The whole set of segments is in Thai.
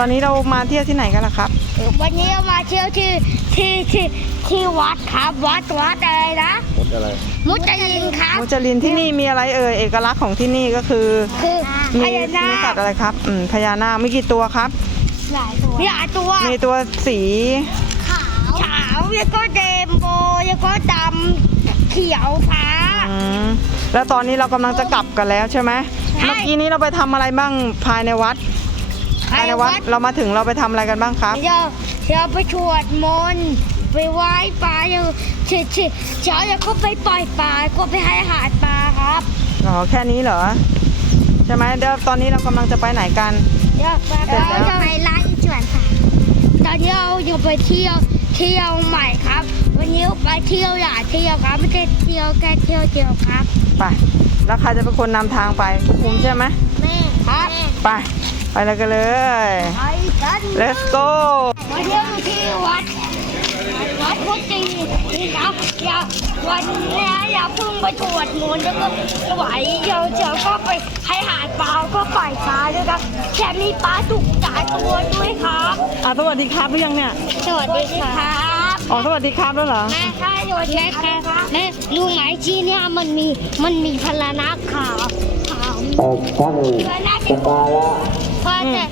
อนนี้เรามาเที่ยวที่ไหนกันล่ะครับ วันนี้เรามาเที่ยวที่ที่ที่ที่วัดครับวัดวัดอะไรนะมดอะไรมุจลินครับ มุจลินที่นี่มีอะไรเอ่ยเอกลักษณ์ของที่นี่ก็คือคือพมีญานามีสัตคว์อะไรครับอืมพญานาคมีกี่ตัวครับ หลายตัวมีหลายตัวมีตัวสีขาวขาวแล้วก็เดมโบแล้วก็ดำเขียวฟ้า อืมแล้วตอนนี้เรากำลังจะกลับกันแล้วใช่ไหมใช่ เมื่อกี้นี้เราไปทำอะไรบ้างภายในวัด ภายในวัดเรามาถึงเราไปทำอะไรกันบ้างครับเดี๋ยวเดี๋ยวไปชวดมนต์ไปไหว้ปลาเดี๋ยวเดี๋ยวเดี๋ยวเดี๋ยวเราก็ไปปล่อยปลาก็ไปให้อาหารปลาครับอ๋อแค่นี้เหรอ ใช่ไหมเดี๋ยวตอนนี้เรากำลังจะไปไหนกัน เดี๋ยวเสร็จแล้วเราจะไปไล่สวนสัตว์ตอนนี้เราอยู่ไปเที่ยวเที่ยวใหม่ครับ วันนี้ไปเที่ยวหลายเที่ยวครับไม่ใช่เที่ยวแค่เที่ยวเดียวครับไปแล้วใครจะเป็นคนนำทางไปภูมิใช่ไหมแม่ครับไป ไปเลยกันเลย ไปกัน let's go วันนี้อยู่ที่วัด วัดพุทธีนี่ครับอย่าวันนี้อย่าเพิ่งไปตรวจมนต์แล้วก็ไหวเดี๋ยวเดี๋ยวก็ไปให้อาหารปลาก็ปล่อยปลาด้วยครับแถมมีปลาดุกจ่ายตัวด้วยครับอะสวัสดีครับหรือยังเนี่ย สวัสดีครับอ๋อสวัสดีครับแล้วเหรอแม่ค่ะโยนแม่ค่ะแม่รู้ไหมที่เนี่ยมันมีมันมีพลานาขาวขาวออกท่านพลานาสสีกายะ พอแต่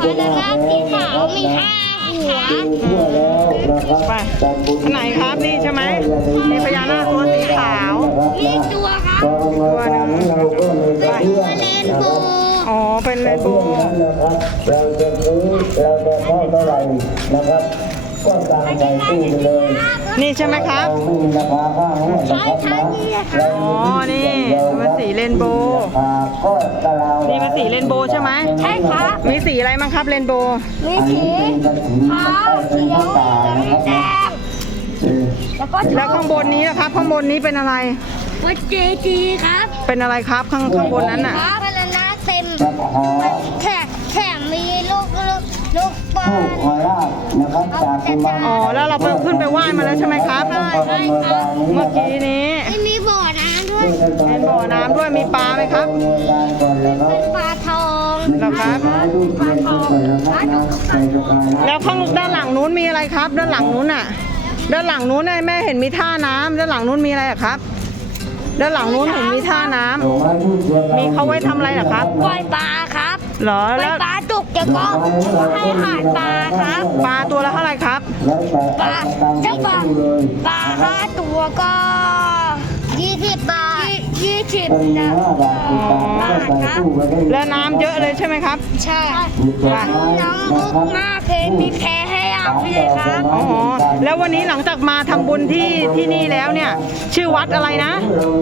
พลานาสีขาวมีห้าหัวทั่วแล้วนะครับไปตามบุญอันไหนครับนี่ใช่ไหมมีพญานาคตัวสีขาวมีตัวครับกองมาสามเราก็เลยจะเที่ยวเลนะนคโบรับอ๋อเป็นเรนโบช่วงว์นั้นนะครับเราจะซื้อเราจะเข้าเท่าไหร่นะครับ ก็ตามใจตู้ไปเลยนี่ใช่ไหมครับ เราไม่มีราคาข้างหัวนะครับนะเราอ๋อนี่มันสีเรนโบว์ ราคาก็ตารางนี่มันสีเรนโบว์ใช่ไหม ใช่ครับ มีสีอะไรบ้างครับเรนโบว์ มีสีขาวเขียวเหลืองแดงแล้วก็แล้วข้างบนนี้นะครับ ข้างบนนี้เป็นอะไร วัดเจดีย์ครับเป็นอะไรครับข้างข้างบนนั้นน่ะ ครับพลานาเต็มจะขอแถมแถมมีลูกลูกลูก บอผู้ลขอลาบนะครับจากกุมารอ๋อแล้วเราไปขึ้นไปไหว้มาแล้วใช่ไหมครับ เมื่อกี้นี้ไม่มีบ่อน้ำด้วยเป็นบ่อน้ำด้วยมีปลาไหมครับเป็นปลาทองเหรอครับแล้วข้างด้านหลังนู้นมีอะไรครับ ด้านหลังนู้นน่ะ ด้านหลังนู้นน่ะแม่เห็นมีท่าน้ำด้านหลังนู้นมีอะไรอะครับ ด้านหลังนู้นเห็นมีท่าน้ำมีเขาไว้ทำอะไรเหรอครับปล่อยปลาครับเหรอปล่อแล้ยวปลา ดุกจะก็ให้อาหารปลาครับปลาตัวละเท่าไหร่ครับ ปลาเจ้าปลาปลาห้าตัวก็ยี่สิบบาทยี่สิบนะบาทครับแล้วน้ำเยอะเลยใช่ไหมครับ ใช่น้องมุกมากเลยมีแพให้อาบเลยครับอ๋อแล้ววันนี้หลังจากมาทำบุญที่ที่นี่แล้วเนี่ย ชื่อวัดอะไรนะ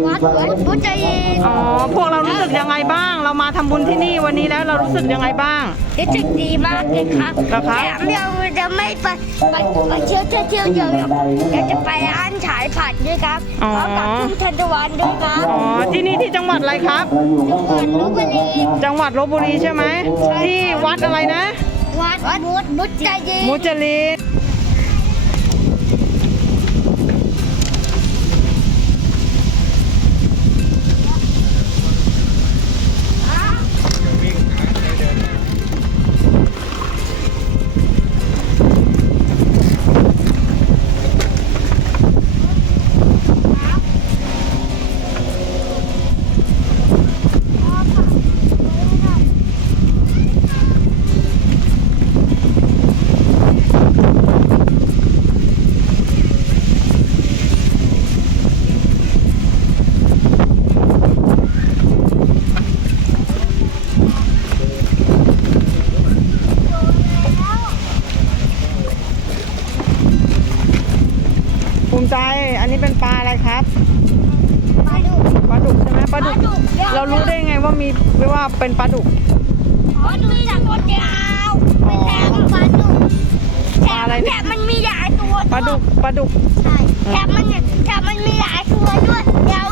วัดพุทธยีนอ๋อพวกเรารู้สึก ยังไงบ้าง เรามาทำบุญที่นี่วันนี้แล้วเรารู้สึกยังไงบ้าง รู้สึกดีมากเลยครับเหรอครับแถมเราจะไม่ไปไปไปเที่ยวเที่ยวเที่ยวเดียวครับเราจะไปร้านฉายผัดด้วยครับอ๋อ พร้อมกับทุ่งทันตะวันด้วยครับอ๋อที่นี่ที่จังหวัดอะไรครับลบบุรีจังหวัดลบบุรีใช่ไหมที่วัดอะไรนะ วัดมุดมุดใจยีมุจลิน ใจ อันนี้เป็นปลาอะไรครับมาดูปลาดุกใช่ไหมปลาดุกปลาดุกเรารู้ได้ไงว่ามีว่าเป็นปลาดุกมาดูจากตัวยาวเป็นแถมปลาดุกแถมอะไรเนี่ยแถมมันมีหลายตัวปลาดุกปลาดุกใช่แถมมันเนี่ยแถมมันมีหลายตัวด้วยเดี๋ยวเราเ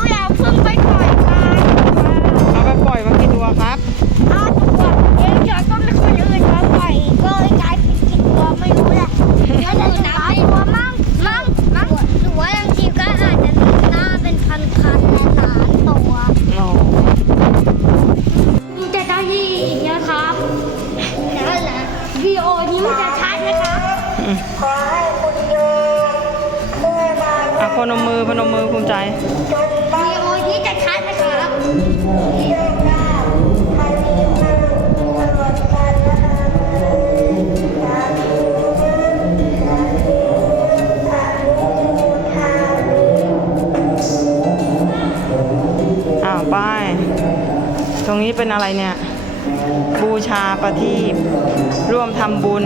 ใจมีโอนี้จะชัดนะครับอ้าวไป ตรงนี้เป็นอะไรเนี่ย บูชาประทีปร่วมทำบุญ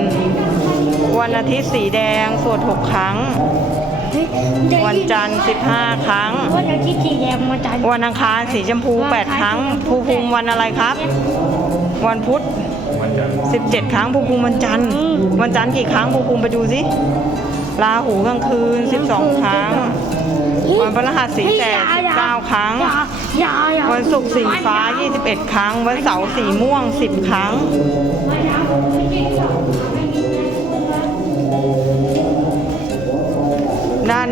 วันอาทิตย์สีแดง สวดหกครั้ง วันจันทร์ 15 ครั้ง วันอาทิตย์สีแดงวันจันทร์วันอังคารสีชมพู 8 ครั้ง ภูภูมิวันอะไรครับ วันพุธ 17 ครั้ง ภูภูมิวันจันทร์ วันจันทร์กี่ครั้ง ภูภูมิไปดูสิลาหูกลางคืน 12 ครั้ง วันพฤหัสสีแสด19 ครั้งอย่าอย่าอย่าวันศุกร์สีฟ้า 21 ครั้ง วันเสาร์สีม่วง 10 ครั้ง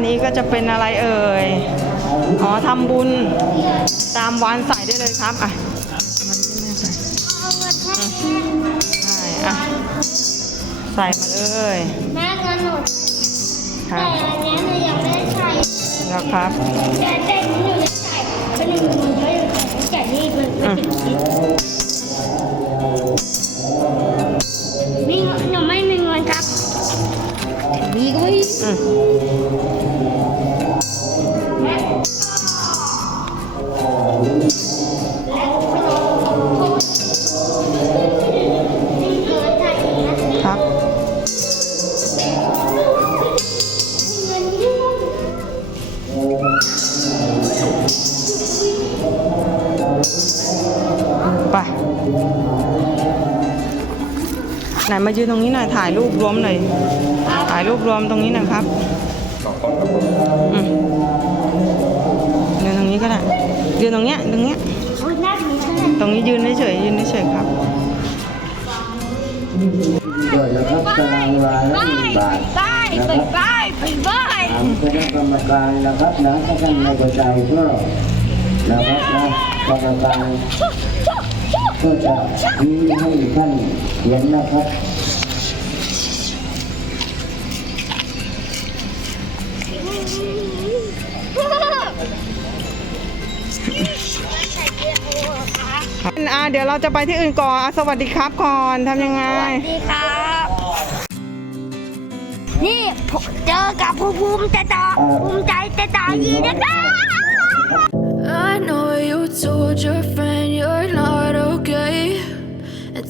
นนี้ก็จะเป็นอะไรเอ่ย อ๋อทำบุญ ตามวันใส่ได้เลยครับ อะมันที่แม่ใส่ใช่อะ ใส่มาเลยแม่เงินหนูครัแต่บอันเนี้ยหนูยังไม่ได้ใส่แล้วครับ แต่แต่หนูจะใส่เป็นหนึ่งหมื่นด้วยแต่นี่มันไม่ถึงคิด ไหนมายืนตรงนี้หน่อยถ่ายรูปรวมหน่อยถ่ายรูปรวมตรงนี้หนะครับอืมยืนตรงนี้ก็ได้ยืนตรงเนี้ยตรงเนี้ยโอ้ยน่าดีขนาดตรงนี้ยืนเฉยๆยืนเฉยๆครับด้วยนะครับตารางวาละหนึ่งบาทบายบายบายบายบายถามคณะกรรมการนะครับนะถ้าท่านไม่เข้าใจก็นะครับนะกรรมการ ก็จะชี้ให้ท่านเขียนนะครับอ่าเดี๋ยวเราจะไปที่อื่นก่อนอะสวัสดีครับก่อนทำยังไง สวัสดีครับ นี่ผมเจอกับภูภูมิจะต่อภูมิใจจะต่อยีนะครับ I know you told your friend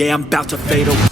yeah, I'm about to fade away.